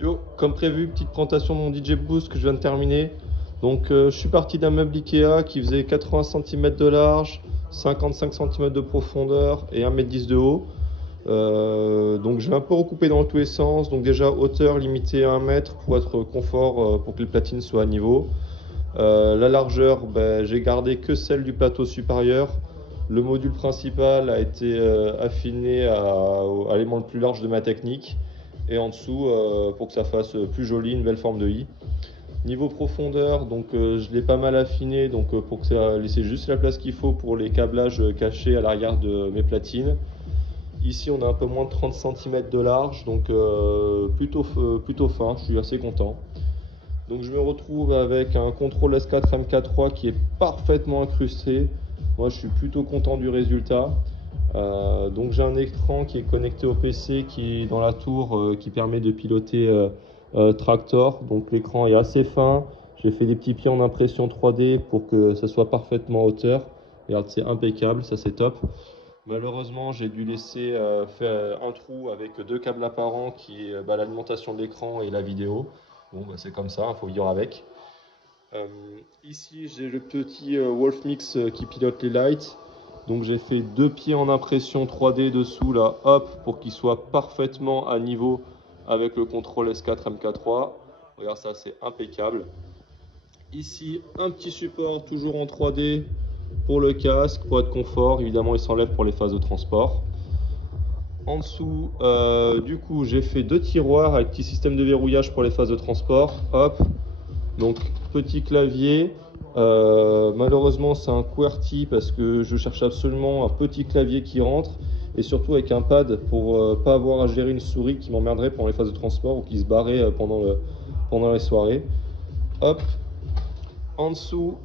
Yo, comme prévu, petite présentation de mon DJ Boost que je viens de terminer. Donc, je suis parti d'un meuble Ikea qui faisait 80 cm de large, 55 cm de profondeur et 1,10 m de haut. Donc, je l'ai un peu recoupé dans tous les sens. Donc, déjà, hauteur limitée à 1 mètre pour être confort, pour que les platines soient à niveau. La largeur, ben, j'ai gardé que celle du plateau supérieur. Le module principal a été affiné à l'élément le plus large de ma technique. Et en dessous, pour que ça fasse plus joli, une belle forme de I. Niveau profondeur, donc je l'ai pas mal affiné donc, pour que ça laisse juste la place qu'il faut pour les câblages cachés à l'arrière de mes platines. Ici, on a un peu moins de 30 cm de large, donc plutôt fin, je suis assez content. Donc je me retrouve avec un contrôle S4 MK3 qui est parfaitement incrusté. Moi, je suis plutôt content du résultat. Donc j'ai un écran qui est connecté au PC qui est dans la tour qui permet de piloter Tractor. Donc l'écran est assez fin. J'ai fait des petits pieds en impression 3D pour que ça soit parfaitement à hauteur. Regarde, c'est impeccable, ça c'est top. Malheureusement, j'ai dû laisser faire un trou avec deux câbles apparents qui est l'alimentation de l'écran et la vidéo. Bon, bah, c'est comme ça, il faut vivre avec. Euh, Ici, j'ai le petit Wolfmix qui pilote les lights. Donc, j'ai fait deux pieds en impression 3D dessous, là, hop, pour qu'il soit parfaitement à niveau avec le contrôle S4 MK3. Regarde ça, c'est impeccable. Ici, un petit support toujours en 3D pour le casque, pour être confort. Évidemment, il s'enlève pour les phases de transport. En dessous, du coup, j'ai fait deux tiroirs avec petit système de verrouillage pour les phases de transport. Hop, donc petit clavier. Malheureusement, c'est un QWERTY parce que je cherche absolument un petit clavier qui rentre et surtout avec un pad pour pas avoir à gérer une souris qui m'emmerderait pendant les phases de transport ou qui se barrait pendant les soirées. Hop, en dessous,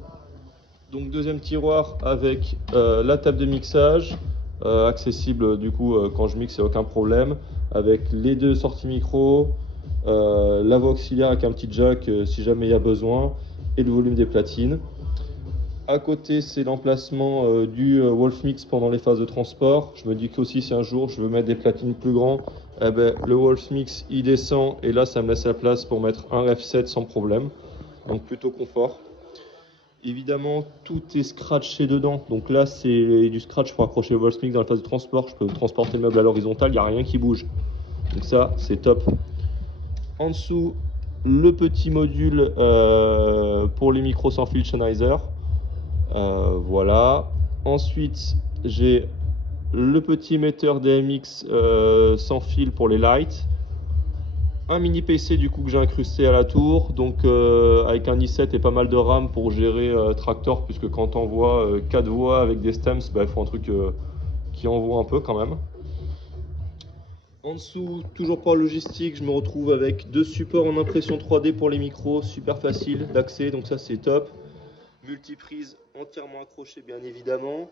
donc deuxième tiroir avec la table de mixage. Accessible du coup quand je mixe, il n'y a aucun problème, avec les deux sorties micro, la voix auxiliaire avec un petit jack si jamais il y a besoin, et le volume des platines. À côté, c'est l'emplacement du Wolfmix pendant les phases de transport. Je me dis qu'aussi si un jour je veux mettre des platines plus grands, eh ben, le Wolfmix il descend et là ça me laisse la place pour mettre un F7 sans problème, donc plutôt confort. Évidemment, tout est scratché dedans. Donc là, c'est du scratch pour accrocher le Volkswagen dans la phase de transport. Je peux transporter le meuble à l'horizontale, il n'y a rien qui bouge. Donc ça, c'est top. En dessous, le petit module pour les micros sans fil Sennheiser. Voilà. Ensuite, j'ai le petit émetteur DMX sans fil pour les lights. Un mini PC du coup que j'ai incrusté à la tour, donc avec un i7 et pas mal de RAM pour gérer Tractor, puisque quand on voit 4 voix avec des stems, il faut un truc qui envoie un peu quand même. En dessous, toujours pour la logistique, je me retrouve avec deux supports en impression 3D pour les micros, super facile d'accès, donc ça c'est top. Multiprise entièrement accrochée bien évidemment.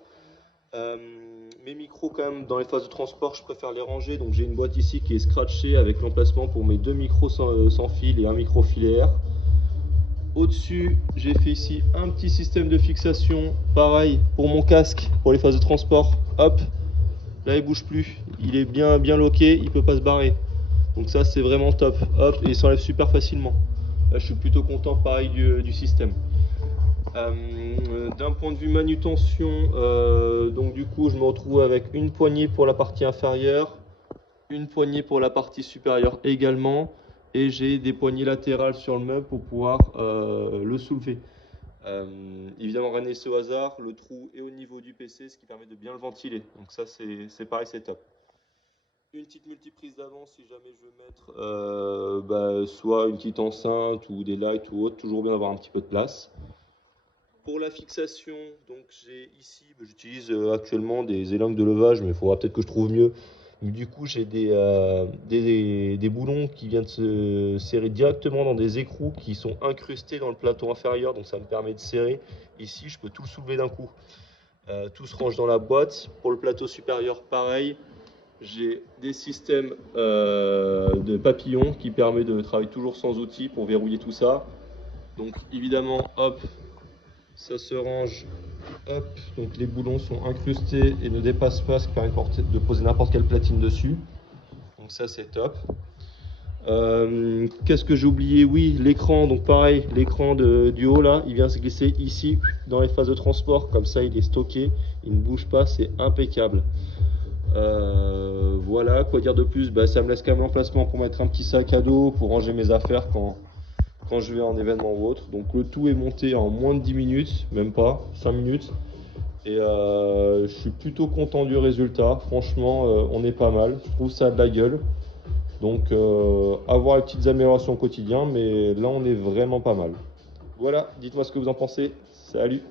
Mes micros quand même dans les phases de transport je préfère les ranger, donc j'ai une boîte ici qui est scratchée avec l'emplacement pour mes deux micros sans fil et un micro filaire. Au dessus j'ai fait ici un petit système de fixation pareil pour mon casque pour les phases de transport. Hop, là il bouge plus, il est bien loqué, il peut pas se barrer, donc ça c'est vraiment top. Hop, et il s'enlève super facilement. Là je suis plutôt content pareil du système. D'un point de vue manutention, donc du coup je me retrouve avec une poignée pour la partie inférieure, une poignée pour la partie supérieure également, et j'ai des poignées latérales sur le meuble pour pouvoir le soulever. Évidemment rien n'est au hasard, le trou est au niveau du PC, ce qui permet de bien le ventiler, donc ça c'est pareil, c'est top. Une petite multiprise d'avant si jamais je veux mettre soit une petite enceinte ou des lights ou autre, toujours bien d'avoir un petit peu de place. Pour la fixation, donc j'ai ici, j'utilise actuellement des élingues de levage, mais il faudra peut-être que je trouve mieux. Mais du coup, j'ai des boulons qui viennent se serrer directement dans des écrous qui sont incrustés dans le plateau inférieur, donc ça me permet de serrer. Ici, je peux tout le soulever d'un coup. Tout se range dans la boîte. Pour le plateau supérieur, pareil. J'ai des systèmes de papillons qui permettent de travailler toujours sans outils pour verrouiller tout ça. Donc évidemment, hop, ça se range, hop, donc les boulons sont incrustés et ne dépassent pas, ce qui permet de poser n'importe quelle platine dessus. Donc ça c'est top. Qu'est-ce que j'ai oublié? Oui, l'écran, donc pareil, l'écran du haut là, il vient se glisser ici dans les phases de transport, comme ça il est stocké, il ne bouge pas, c'est impeccable. Voilà, quoi dire de plus? Bah, ça me laisse quand même l'emplacement pour mettre un petit sac à dos, pour ranger mes affaires quand je vais en événement ou autre. Donc le tout est monté en moins de 10 minutes, même pas, 5 minutes. Et je suis plutôt content du résultat. Franchement, on est pas mal. Je trouve ça a de la gueule. Donc, avoir les petites améliorations au quotidien, mais là, on est vraiment pas mal. Voilà, dites-moi ce que vous en pensez. Salut!